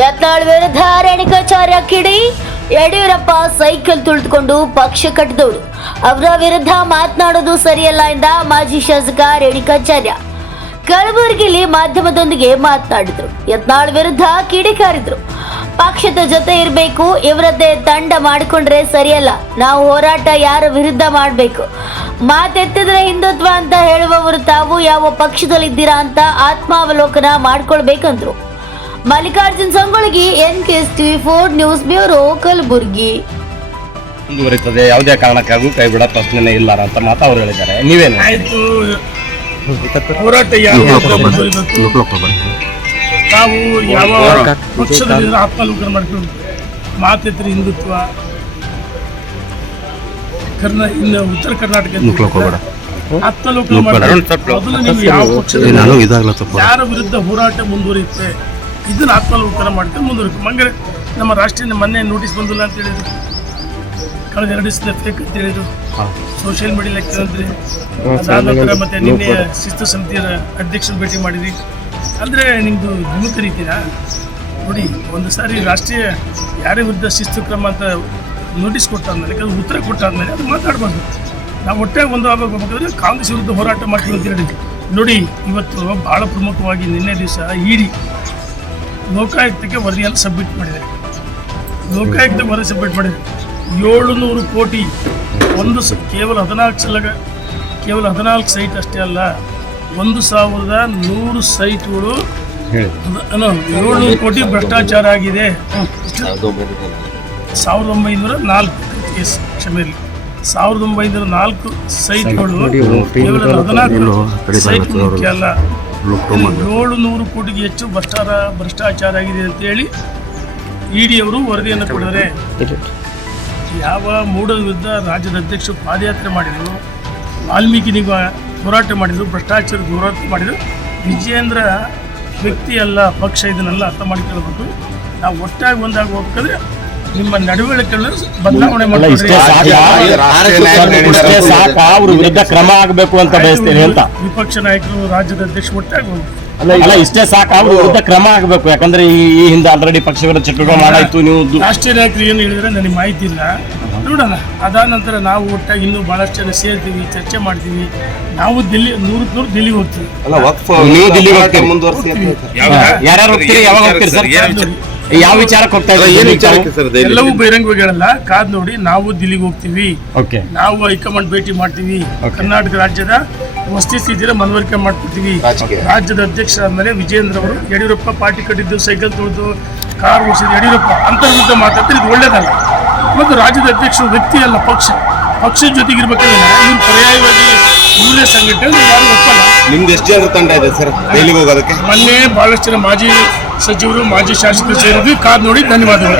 ಯತ್ನಾಳ್ ವಿರುದ್ಧ ರೇಣುಕಾಚಾರ್ಯ ಕಿಡಿ ಯಡಿಯೂರಪ್ಪ ಸೈಕಲ್ ತುಳಿದುಕೊಂಡು ಪಕ್ಷ ಕಟ್ಟಿದವರು. ಅವರ ವಿರುದ್ಧ ಮಾತನಾಡೋದು ಸರಿಯಲ್ಲ ಎಂದ ಮಾಜಿ ಶಾಸಕ ರೇಣುಕಾಚಾರ್ಯ ಕಲಬುರಗಿಯಲ್ಲಿ ಮಾಧ್ಯಮದೊಂದಿಗೆ ಮಾತನಾಡಿದ್ರು. ಯತ್ನಾಳ್ ವಿರುದ್ಧ ಕಿಡಿಕಾರಿದ್ರು ಪಕ್ಷದ ಜೊತೆ ಇರಬೇಕು, ಇವರದ್ದೇ ತಂಡ ಮಾಡಿಕೊಂಡ್ರೆ ಸರಿಯಲ್ಲ. ನಾವು ಹೋರಾಟ ಯಾರ ವಿರುದ್ಧ ಮಾಡಬೇಕು? ಮಾತೆತ್ತಿದ್ರೆ ಹಿಂದುತ್ವ ಅಂತ ಹೇಳುವವರು ತಾವು ಯಾವ ಪಕ್ಷದಲ್ಲಿದ್ದೀರಾ ಅಂತ ಆತ್ಮಾವಲೋಕನ ಮಾಡ್ಕೊಳ್ಬೇಕಂದ್ರು. Mallikarjun Sangolagi N K S TV four news bureau Kalaburagi. ಮುಂದುವರಿತದೆ. ಯಾವುದೇ ಕಾರಣಕ್ಕಾಗೂ ಕೈ ಬಿಡ ಪ್ರಶ್ನೆನೇ ಇಲ್ಲ ಅಂತ ಮಾತು ಅವ್ರು ಹೇಳಿದ್ದಾರೆ. ನೀವೇನು? ಆಯ್ತು. ಹೋರಾಟ ನಾವು ಯಾವ ಪಕ್ಷದಲ್ಲಿ ಆತ್ಮಾಲೋಕನ ಮಾಡ್ಕೊಂಡು ಮಾತೆತ್ತರ ಹಿಂದುತ್ವ. ಕರ್ನಾ ಇನ್ನು ಉತ್ತರ ಕರ್ನಾಟಕ ಆತ್ಮಾಲೋಕನ ಮಾಡ್ಕೊಂಡು ಮೊದಲು ನೀವು ಯಾವ ಪಕ್ಷದಲ್ಲಿ ಯಾರ ವಿರುದ್ಧ ಹೋರಾಟ ಮುಂದುವರಿಯುತ್ತೆ? ಇದನ್ನ ಆತ್ಮಾವಲೋಕನ ಮಾಡ್ಕೊಂಡು ಮುಂದುವರಿತು. ಮಂಗರೆ ನಮ್ಮ ರಾಷ್ಟ್ರೀಯ ಮೊನ್ನೆ ನೋಟಿಸ್ ಬಂದಿಲ್ಲ ಅಂತ ಹೇಳಿದ್ರು. ಕಳೆದ ಎರಡು ದಿವಸದ ಫೇಕ್ ಅಂತ ಹೇಳಿದ್ರು. ಸೋಷಿಯಲ್ ಮೀಡಿಯಾ ಲೆಕ್ಕದಂದ್ರೆ ಅದಾದ ಮತ್ತೆ ನಿನ್ನೆ ಶಿಸ್ತು ಸಮಿತಿಯ ಅಧ್ಯಕ್ಷನ ಭೇಟಿ ಮಾಡಿದ್ರಿ. ಅಂದ್ರೆ ನಿಮ್ದು ವಿಮುಖ ರೀತಿನಾ. ನೋಡಿ ಒಂದು ಸಾರಿ ರಾಷ್ಟ್ರೀಯ ಯಾರೇ ವಿರುದ್ಧ ಶಿಸ್ತು ಕ್ರಮ ಅಂತ ನೋಟಿಸ್ ಕೊಟ್ಟಾದ್ಮೇಲೆ ಕೆಲವು ಉತ್ತರ ಕೊಟ್ಟಾದ್ಮೇಲೆ ಅದು ಮಾತಾಡಬಾರ್ದು. ನಾವು ಒಟ್ಟಾಗಿ ಒಂದು ಆಗಬೇಕಾದ್ರೆ ಕಾಂಗ್ರೆಸ್ ವಿರುದ್ಧ ಹೋರಾಟ ಮಾಡ್ತೀವಿ ಅಂತ ಹೇಳಿ ನೋಡಿ ಇವತ್ತು ಬಹಳ ಪ್ರಮುಖವಾಗಿ ನಿನ್ನೆ ದಿವಸ ಇಡಿ ಲೋಕಾಯುಕ್ತಕ್ಕೆ ವರದಿಯನ್ನು ಸಬ್ಮಿಟ್ ಮಾಡಿದೆ ಲೋಕಾಯುಕ್ತ ವರದಿ ಸಬ್ಮಿಟ್ ಮಾಡಿದೆ ಏಳುನೂರು ಕೋಟಿ ಒಂದು ಸ ಕೇವಲ ಹದಿನಾಲ್ಕು ಸಲ ಕೇವಲ ಹದಿನಾಲ್ಕು ಸೈಟ್ ಅಷ್ಟೇ ಅಲ್ಲ ಒಂದು ಸಾವಿರದ ನೂರು ಸೈಟ್ಗಳು ಏಳುನೂರು ಕೋಟಿ ಭ್ರಷ್ಟಾಚಾರ ಆಗಿದೆ? ಸಾವಿರದ ಒಂಬೈನೂರ ನಾಲ್ಕು ಕೇಸ್ ಕ್ಷಮೆಯಲ್ಲಿ. ಸಾವಿರದ ಒಂಬೈನೂರ ನಾಲ್ಕು ಸೈಟ್ಗಳು ಕೇವಲ ಹದಿನಾಲ್ಕು ಸೈಟ್ ಮುಖ್ಯ ಅಲ್ಲ. ಏಳು ನೂರು ಕೋಟಿಗೆ ಹೆಚ್ಚು ಭ್ರಷ್ಟಾರ, ಭ್ರಷ್ಟಾಚಾರ ಆಗಿದೆ ಅಂತೇಳಿ ಇಡಿ ಅವರು ವರದಿಯನ್ನು ಕೊಡಿದರೆ ಯಾವ ಮೂಢ ವಿರುದ್ಧ ರಾಜ್ಯದ ಅಧ್ಯಕ್ಷರು ಪಾದಯಾತ್ರೆ ಮಾಡಿದರು, ವಾಲ್ಮೀಕಿ ನಿಗ ಹೋರಾಟ ಮಾಡಿದರು, ಭ್ರಷ್ಟಾಚಾರ ಹೋರಾಟ ಮಾಡಿದರು, ವಿಜಯೇಂದ್ರ ವ್ಯಕ್ತಿ ಅಲ್ಲ, ಪಕ್ಷ ಇದನ್ನೆಲ್ಲ ಅರ್ಥ ಮಾಡಿಕೊಳ್ಬೇಕು ನಾವು ಒಟ್ಟಾಗಿ ಒಂದಾಗಿ ಹೋಗ್ಬೇಕಾದ್ರೆ ನಿಮ್ಮ ನಡವಳಿಕೆ ಬದಲಾವಣೆ ಅಲ್ಲ ಇಷ್ಟೇ ಮಾಡಬೇಕು ಸಾಕ? ಇಷ್ಟೇ ಸಾಕ? ಅವ್ರ ವಿರುದ್ಧ ಕ್ರಮ ಆಗಬೇಕು ಅಂತ ಬಯಸ್ತೇನೆ ಅಂತ ವಿಪಕ್ಷ ನಾಯಕರು ರಾಜ್ಯದ ಅಧ್ಯಕ್ಷ ಒಟ್ಟಾಗಿ ಅಲ್ಲ ಇಷ್ಟೇ ಸಾಕು? ಅವ್ರ ವಿರುದ್ಧ ಕ್ರಮ ಆಗಬೇಕು. ಯಾಕಂದ್ರೆ ಈ ಹಿಂದೆ ಆಲ್ರೆಡಿ ಪಕ್ಷಗಳ ಚಟುವಟಿಕೆ ಮಾಡಾಯ್ತು ನೀವು ರಾಷ್ಟ್ರೀಯ ನಾಯಕರು ಏನು ಹೇಳಿದ್ರೆ ನನಗೆ ಮಾಹಿತಿ ಇಲ್ಲ. ನೋಡೋಣ. ಅದಾದ ನಂತರ ನಾವು ಒಟ್ಟಾಗಿ ಇನ್ನೂ ಭಾಳಷ್ಟು ಜನ ಸೇರ್ತೀವಿ ಚರ್ಚೆ ಮಾಡ್ತೀವಿ. ನಾವು ದಿಲ್ಲಿ ನೂರು ನೂರು ದಿಲ್ಲಿಗೆ ಹೋಗ್ತೀವಿ. ಯಾರ್ಯಾರು ಹೋಗ್ತೀರಿ. ಯಾವಾಗ ಹೋಗ್ತೀರಿ ಸರ್? ಯಾವ ವಿಚಾರಕ್ಕೆ ಹೋಗ್ತಾ ಇದ್ದಾರೆ ಎಲ್ಲವೂ ಬಹಿರಂಗವಾಗಿ ಕಾದು ಕಾದ್ ನೋಡಿ ನಾವು ದಿಲ್ಲಿಗೆ ಹೋಗ್ತೀವಿ. ಓಕೆ. ನಾವು ಹೈಕಮಾಂಡ್ ಭೇಟಿ ಮಾಡ್ತೀವಿ. ಕರ್ನಾಟಕ ರಾಜ್ಯದ ವಸ್ತಿ ಸ್ಥಿತಿ ಮನವರಿಕೆ ಮಾಡ್ಕೊಡ್ತೀವಿ. ರಾಜ್ಯದ ಅಧ್ಯಕ್ಷ ಆದ್ಮೇಲೆ ವಿಜೇಂದ್ರ ಅವರು ಯಡಿಯೂರಪ್ಪ ಪಾರ್ಟಿ ಕಟ್ಟಿದ್ದು ಸೈಕಲ್ ತೊಳೆದು ಕಾರ್ ಓಡಿಸಿದ್ದು ಯಡಿಯೂರಪ್ಪ. ಅಂತ ಮಾತಾಡ್ತಾರೆ ಇದು ಒಳ್ಳೇದಲ್ಲ. ಮತ್ತು ರಾಜ್ಯದ ಅಧ್ಯಕ್ಷರು ವ್ಯಕ್ತಿ ಅಲ್ಲ ಪಕ್ಷ. ಪಕ್ಷದ ಜೊತೆಗಿರ್ಬೇಕಾದ್ರೆ ಇವ್ರು ಪರ್ಯಾಯವಾಗಿ ಇವರೇ ಸಂಘಟನೆ ಯಾರು ಒಪ್ಪಲ್ಲ. ನಿಮ್ದು ಎಷ್ಟು ಜನರ ತಂಡ ಇದೆ ಸರ್? ಡೈಲಿಗೆ ಹೋಗೋದಕ್ಕೆ? ಮೊನ್ನೆ ಬಹಳಷ್ಟು ಜನ ಮಾಜಿ ಸಚಿವರು ಮಾಜಿ ಶಾಸಕರು ಸೇರಿದ್ವಿ. ಕಾದ್ ನೋಡಿ ಧನ್ಯವಾದಗಳು.